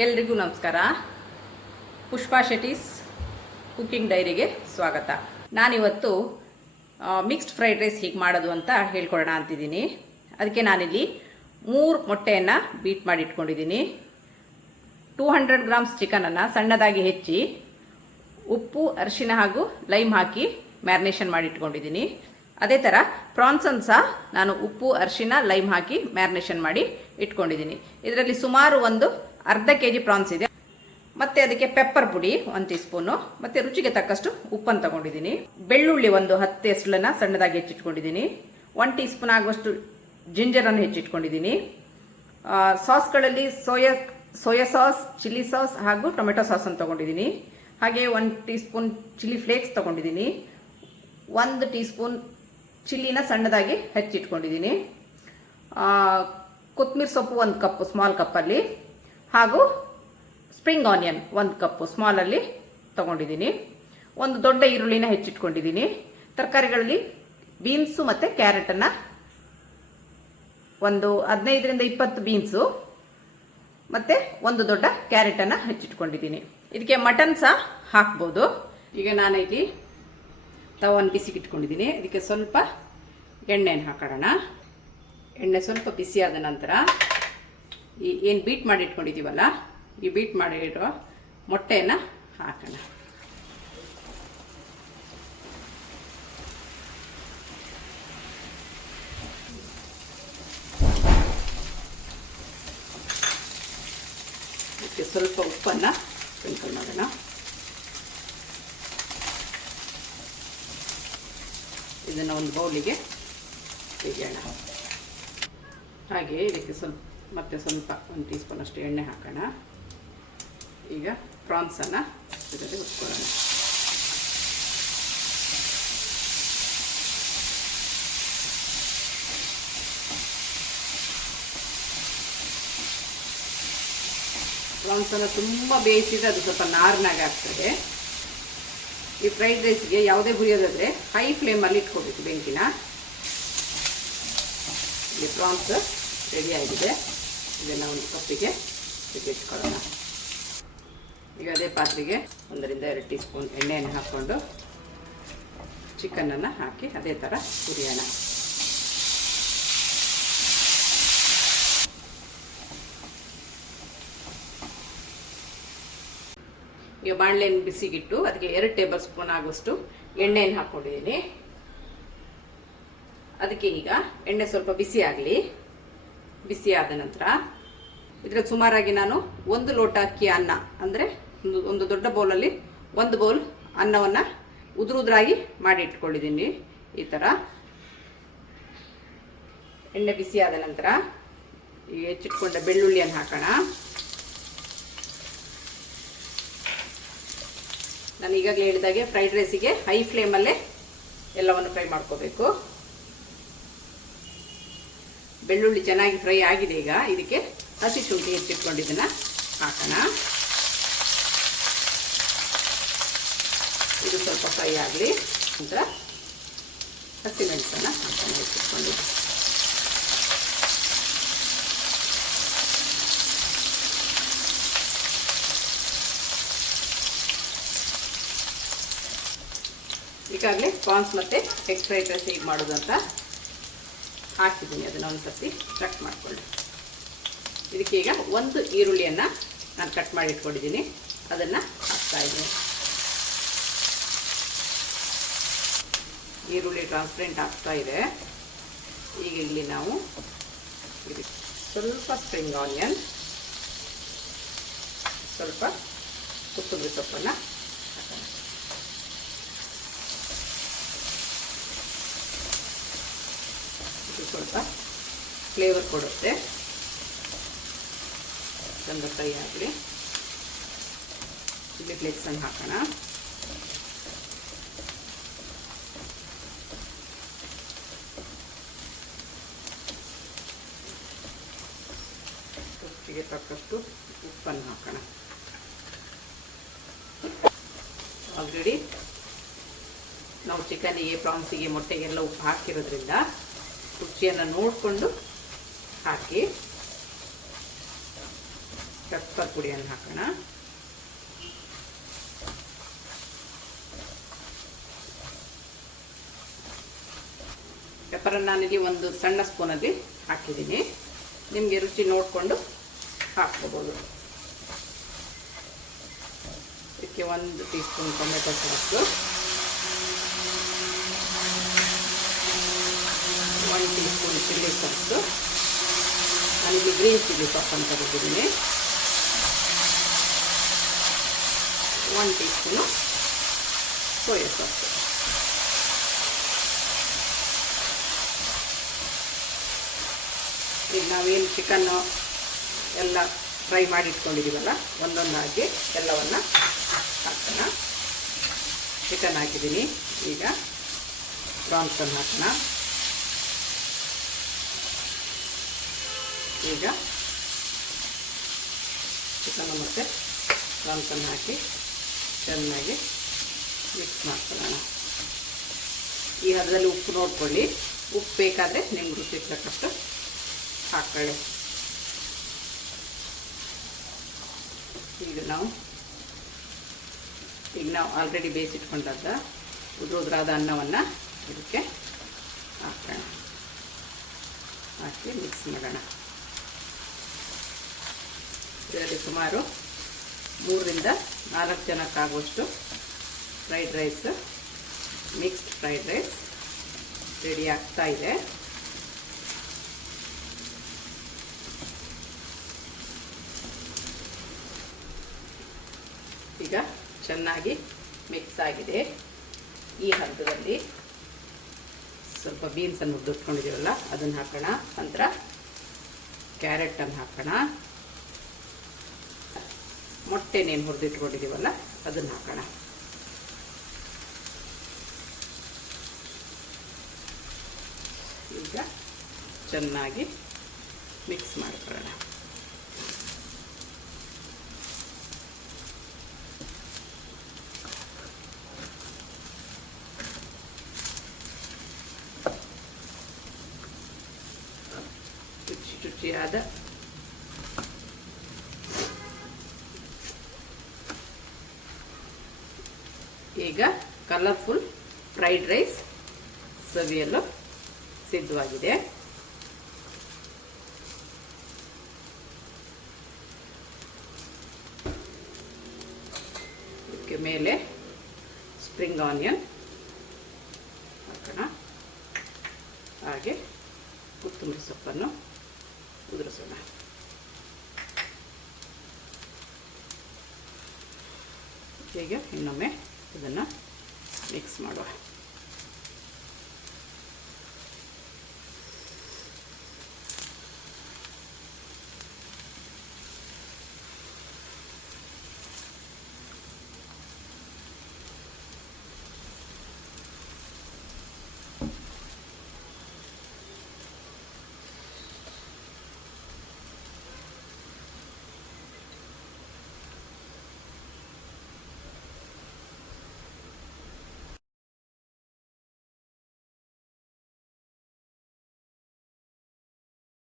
ಎಲ್ರಿಗೂ ನಮಸ್ಕಾರ. ಪುಷ್ಪಾ ಶೆಟ್ಟೀಸ್ ಕುಕ್ಕಿಂಗ್ ಡೈರಿಗೆ ಸ್ವಾಗತ. ನಾನಿವತ್ತು ಮಿಕ್ಸ್ಡ್ ಫ್ರೈಡ್ ರೈಸ್ ಹೀಗೆ ಮಾಡೋದು ಅಂತ ಹೇಳ್ಕೊಡೋಣ ಅಂತಿದ್ದೀನಿ. ಅದಕ್ಕೆ ನಾನಿಲ್ಲಿ 3 ಮೊಟ್ಟೆಯನ್ನು ಬೀಟ್ ಮಾಡಿ ಇಟ್ಕೊಂಡಿದ್ದೀನಿ. 200 ಗ್ರಾಮ್ಸ್ ಚಿಕನನ್ನು ಸಣ್ಣದಾಗಿ ಹೆಚ್ಚಿ ಉಪ್ಪು, ಅರಿಶಿನ ಹಾಗೂ ಲೈಮ್ ಹಾಕಿ ಮ್ಯಾರಿನೇಷನ್ ಮಾಡಿ ಇಟ್ಕೊಂಡಿದ್ದೀನಿ. ಅದೇ ಥರ ಪ್ರಾನ್ಸನ್ನು ಸಹ ನಾನು ಉಪ್ಪು, ಅರಿಶಿನ, ಲೈಮ್ ಹಾಕಿ ಮ್ಯಾರಿನೇಷನ್ ಮಾಡಿ ಇಟ್ಕೊಂಡಿದ್ದೀನಿ. ಇದರಲ್ಲಿ ಸುಮಾರು ಒಂದು ಅರ್ಧ kg ಪ್ರಾನ್ಸ್ ಇದೆ. ಮತ್ತು ಅದಕ್ಕೆ ಪೆಪ್ಪರ್ ಪುಡಿ 1 ಟೀ ಸ್ಪೂನು ಮತ್ತು ರುಚಿಗೆ ತಕ್ಕಷ್ಟು ಉಪ್ಪನ್ನು ತಗೊಂಡಿದ್ದೀನಿ. ಬೆಳ್ಳುಳ್ಳಿ ಒಂದು 10 ಎಸಳನ್ನು ಸಣ್ಣದಾಗಿ ಹೆಚ್ಚಿಟ್ಕೊಂಡಿದ್ದೀನಿ. 1 ಟೀ ಸ್ಪೂನ್ ಆಗುವಷ್ಟು ಜಿಂಜರನ್ನು ಹೆಚ್ಚಿಟ್ಕೊಂಡಿದ್ದೀನಿ. ಸಾಸ್ಗಳಲ್ಲಿ ಸೋಯಾ ಸಾಸ್, ಚಿಲ್ಲಿ ಸಾಸ್ ಹಾಗೂ ಟೊಮೆಟೊ ಸಾಸನ್ನು ತೊಗೊಂಡಿದ್ದೀನಿ. ಹಾಗೆ 1 ಟೀ ಸ್ಪೂನ್ ಚಿಲ್ಲಿ ಫ್ಲೇಕ್ಸ್ ತೊಗೊಂಡಿದ್ದೀನಿ. 1 ಟೀ ಸ್ಪೂನ್ ಚಿಲ್ಲಿನ ಸಣ್ಣದಾಗಿ ಹೆಚ್ಚಿಟ್ಕೊಂಡಿದ್ದೀನಿ. ಕೊತ್ತಂಬರಿ ಸೊಪ್ಪು 1 ಕಪ್ ಸ್ಮಾಲ್ ಕಪ್ಪಲ್ಲಿ, ಹಾಗೂ ಸ್ಪ್ರಿಂಗ್ ಆನಿಯನ್ 1 ಕಪ್ ಸ್ಮಾಲಲ್ಲಿ ತೊಗೊಂಡಿದ್ದೀನಿ. ಒಂದು ದೊಡ್ಡ ಈರುಳ್ಳಿನ ಹೆಚ್ಚಿಟ್ಕೊಂಡಿದ್ದೀನಿ. ತರಕಾರಿಗಳಲ್ಲಿ ಬೀನ್ಸು ಮತ್ತು ಕ್ಯಾರೆಟನ್ನು ಒಂದು 15ರಿಂದ 20 ಬೀನ್ಸು ಮತ್ತು ಒಂದು ದೊಡ್ಡ ಕ್ಯಾರೆಟನ್ನು ಹೆಚ್ಚಿಟ್ಕೊಂಡಿದ್ದೀನಿ. ಇದಕ್ಕೆ ಮಟನ್ ಸಹ ಹಾಕ್ಬೋದು. ಈಗ ನಾನು ಇಲ್ಲಿ ತವನ್ ಬಿಸಿಗೆ ಇಟ್ಕೊಂಡಿದ್ದೀನಿ. ಇದಕ್ಕೆ ಸ್ವಲ್ಪ ಎಣ್ಣೆಯನ್ನು ಹಾಕೋಣ. ಎಣ್ಣೆ ಸ್ವಲ್ಪ ಬಿಸಿಯಾದ ನಂತರ ಏನು ಬೀಟ್ ಮಾಡಿ ಇಟ್ಕೊಂಡಿದ್ದೀವಲ್ಲ, ಈ ಬೀಟ್ ಮಾಡಿರೋ ಮೊಟ್ಟೆಯನ್ನು ಹಾಕೋಣ. ಇದಕ್ಕೆ ಸ್ವಲ್ಪ ಉಪ್ಪನ್ನು ಸ್ಪ್ರಿಂಕಲ್ ಮಾಡೋಣ. ಇದನ್ನು ಒಂದು ಬೌಲಿಗೆ ತೆಗೆಯೋಣ. ಹಾಗೆ ಇದಕ್ಕೆ ಮತ್ತೆ ಸ್ವಲ್ಪ 1 ಟೀ ಸ್ಪೂನ್ ಅಷ್ಟು ಎಣ್ಣೆ ಹಾಕೋಣ. ಈಗ ಪ್ರಾನ್ಸನ್ನು ಇದರಲ್ಲಿ ಹುರ್ಕೊಳ್ಳೋಣ. ಪ್ರಾನ್ಸನ್ನು ತುಂಬ ಬೇಯಿಸಿದರೆ ಅದು ಸ್ವಲ್ಪ ನಾರ್ನಾಗ ಆಗ್ತದೆ. ಈ ಫ್ರೈಡ್ ರೈಸ್ಗೆ ಯಾವುದೇ ಹುರಿಯೋದಾದರೆ ಹೈ ಫ್ಲೇಮಲ್ಲಿ ಇಟ್ಕೋಬೇಕು ಬೆಂಕಿನ. ಇಲ್ಲಿ ಪ್ರಾನ್ಸ್ ರೆಡಿಯಾಗಿದೆ. ಇದನ್ನು ಒಂದು ಕಪ್ಪಿಗೆ ಇಟ್ಕೊಳ್ಳೋಣ. ಈಗ ಅದೇ ಪಾತ್ರೆಗೆ 1 ರಿಂದ 2 ಟೀ ಸ್ಪೂನ್ ಎಣ್ಣೆಯನ್ನು ಹಾಕ್ಕೊಂಡು ಚಿಕನನ್ನು ಹಾಕಿ ಅದೇ ಥರ ಹುರಿಯೋಣ. ಈಗ ಬಾಣಲೆಯನ್ನು ಬಿಸಿಗಿಟ್ಟು ಅದಕ್ಕೆ 2 ಟೇಬಲ್ ಸ್ಪೂನ್ ಆಗುವಷ್ಟು ಎಣ್ಣೆಯನ್ನು ಹಾಕ್ಕೊಂಡಿದ್ದೀನಿ. ಅದಕ್ಕೆ ಈಗ ಎಣ್ಣೆ ಸ್ವಲ್ಪ ಬಿಸಿ ಆಗಲಿ. ಬಿಸಿ ಆದ ನಂತರ ಇದರಲ್ಲಿ ಸುಮಾರಾಗಿ ನಾನು 1 ಲೋಟ ಅಕ್ಕಿ ಅನ್ನ, ಅಂದರೆ ಒಂದು ದೊಡ್ಡ ಬೌಲಲ್ಲಿ 1 ಬೌಲ್ ಅನ್ನವನ್ನು ಉದುರಾಗಿ ಮಾಡಿ ಇಟ್ಕೊಂಡಿದ್ದೀನಿ. ಈ ಥರ ಎಣ್ಣೆ ಬಿಸಿ ಆದ ನಂತರ ಈಗ ಹೆಚ್ಚಿಟ್ಕೊಂಡ ಬೆಳ್ಳುಳ್ಳಿಯನ್ನು ಹಾಕೋಣ. ನಾನು ಈಗಾಗಲೇ ಹೇಳಿದಾಗೆ ಫ್ರೈಡ್ ರೈಸಿಗೆ ಹೈ ಫ್ಲೇಮಲ್ಲೇ ಎಲ್ಲವನ್ನು ಫ್ರೈ ಮಾಡ್ಕೋಬೇಕು. ಬೆಳ್ಳುಳ್ಳಿ ಚೆನ್ನಾಗಿ ಫ್ರೈ ಆಗಿದೆ. ಈಗ ಇದಕ್ಕೆ ಹಸಿ ಶುಂಠಿ ಹೆಚ್ಚಿಟ್ಕೊಂಡಿದ್ದನ್ನು ಹಾಕೋಣ. ಇದು ಸ್ವಲ್ಪ ಫ್ರೈ ಆಗಲಿ. ನಂತರ ಹಸಿಮೆಣಸನ್ನು ಹಾಕೋಣ ಹೆಚ್ಚಿಟ್ಕೊಂಡಿದ್ದು. ಈಗಾಗಲೇ ಪ್ರಾನ್ಸ್ ಮತ್ತು ಎಗ್ ಫ್ರೈಡ್ ರೈಸ್ ಹೇಗೆ ಮಾಡೋದು ಅಂತ ಹಾಕಿದ್ದೀನಿ. ಅದನ್ನು ಒಂದು ಸರ್ತಿ ಕಟ್ ಮಾಡಿಕೊಳ್ಳಿ. ಇದಕ್ಕೆ ಈಗ 1 ಈರುಳ್ಳಿಯನ್ನು ನಾನು ಕಟ್ ಮಾಡಿ ಇಟ್ಕೊಂಡಿದ್ದೀನಿ. ಅದನ್ನು ಹಾಕ್ತಾಯಿದ್ದೀನಿ. ಈರುಳ್ಳಿ ಟ್ರಾನ್ಸ್ಪರೆಂಟ್ ಆಗ್ತಾ ಇದೆ. ಈಗ ಇಲ್ಲಿ ನಾವು ಸ್ವಲ್ಪ ಸ್ಪ್ರಿಂಗ್ ಆನಿಯನ್, ಸ್ವಲ್ಪ ಕೊತ್ತಂಬರಿ ಸೊಪ್ಪನ್ನು ಹಾಕೋಣ. ಇದು ಸ್ವಲ್ಪ ಫ್ಲೇವರ್ ಕೊಡುತ್ತೆ. ಚಂದ ಫ್ರೈ ಆಗಲಿ. ಚಿಲ್ಲಿ ಫ್ಲೇಕ್ಸನ್ನು ಹಾಕೋಣ. ರುಚಿಗೆ ತಕ್ಕಷ್ಟು ಉಪ್ಪನ್ನು ಹಾಕೋಣ. ಆಲ್ರೆಡಿ ನಾವು ಚಿಕನ್ನಿಗೆ, ಪ್ರಾನ್ಸಿಗೆ, ಮೊಟ್ಟೆಗೆಲ್ಲ ಉಪ್ಪು ಹಾಕಿರೋದ್ರಿಂದ ರುಚಿಯನ್ನು ನೋಡಿಕೊಂಡು ಹಾಕಿ. ಪೆಪ್ಪರ್ ಪುಡಿಯನ್ನು ಹಾಕೋಣ. ಪೆಪ್ಪರನ್ನು ನಾನಿಲ್ಲಿ ಒಂದು ಸಣ್ಣ ಸ್ಪೂನಲ್ಲಿ ಹಾಕಿದ್ದೀನಿ. ನಿಮಗೆ ರುಚಿ ನೋಡಿಕೊಂಡು ಹಾಕ್ಕೋಬೋದು. ಇದಕ್ಕೆ 1 tea spoon tomato sauce, 1 tea spoon chilli sauce, ನಾನಿಲ್ಲಿ ಗ್ರೀನ್ ಚಿಲ್ಲಿ ಸಾಸ್ ಅಂತ ಕರಿತಿದ್ದೀನಿ, 1 ಟೀ ಸ್ಪೂನು ಸೋಯಾ ಸಾಸು. ಈಗ ನಾವೇನು ಚಿಕನ್ನು ಎಲ್ಲ ಫ್ರೈ ಮಾಡಿ ಇಟ್ಕೊಂಡಿದ್ದೀವಲ್ಲ, ಒಂದೊಂದಾಗಿ ಎಲ್ಲವನ್ನು ಹಾಕೋಣ. ಚಿಕನ್ ಹಾಕಿದ್ದೀನಿ. ಈಗ ಪ್ರಾನ್ಸನ್ನು ಹಾಕೋಣ. ಈಗ ಚಿಕನ್ನು ಮತ್ತು ಪ್ರಾನ್ಸನ್ನು ಹಾಕಿ ಚೆನ್ನಾಗಿ ಮಿಕ್ಸ್ ಮಾಡ್ಕೊಳ್ಳೋಣ. ಈ ಹದದಲ್ಲಿ ಉಪ್ಪು ನೋಡ್ಕೊಳ್ಳಿ. ಉಪ್ಪು ಬೇಕಾದರೆ ನಿಮ್ಗೆ ರುಚಿಗೆ ತಕ್ಕಷ್ಟು ಹಾಕ್ಕೊಳ್ಳಿ. ಈಗ ನಾವು ಆಲ್ರೆಡಿ ಬೇಯಿಸಿಟ್ಕೊಂಡಾದ ಉದುರಾದ ಅನ್ನವನ್ನು ಇದಕ್ಕೆ ಹಾಕೋಣ. ಹಾಕಿ ಮಿಕ್ಸ್ ಮಾಡೋಣ. ಇದರಲ್ಲಿ ಸುಮಾರು 3ರಿಂದ 4 ಜನಕ್ಕಾಗುವಷ್ಟು fried rice, mixed fried rice ready ಆಗ್ತಾ ಇದೆ. ಈಗ ಚೆನ್ನಾಗಿ ಮಿಕ್ಸ್ ಆಗಿದೆ. ಈ ಹಂತದಲ್ಲಿ ಸ್ವಲ್ಪ ಬೀನ್ಸನ್ನು ಹುರಿದಿಟ್ಕೊಂಡಿದ್ದೀವಲ್ಲ ಅದನ್ನು ಹಾಕೋಣ. ನಂತರ ಕ್ಯಾರೆಟನ್ನು ಹಾಕೋಣ. ಮೊಟ್ಟೆನೇನು ಹುರಿದಿಟ್ಕೊಂಡಿದ್ದೀವಲ್ಲ ಅದನ್ನು ಹಾಕೋಣ. ಈಗ ಚೆನ್ನಾಗಿ ಮಿಕ್ಸ್ ಮಾಡ್ಕೊಳ್ಳೋಣ. ರುಚಿಯಾದ ಈಗ ಕಲರ್ಫುಲ್ ಫ್ರೈಡ್ ರೈಸ್ ಸವಿಯಲು ಸಿದ್ಧವಾಗಿದೆ. ಇದಕ್ಕೆ ಮೇಲೆ ಸ್ಪ್ರಿಂಗ್ ಆನಿಯನ್ ಹಾಕೋಣ. ಹಾಗೆ ಕೊತ್ತಂಬರಿ ಸೊಪ್ಪನ್ನು ಉದುರಿಸೋಣ. ಹೀಗೆ ಇನ್ನೊಮ್ಮೆ ಇದನ್ನು ಮಿಕ್ಸ್ ಮಾಡುವ.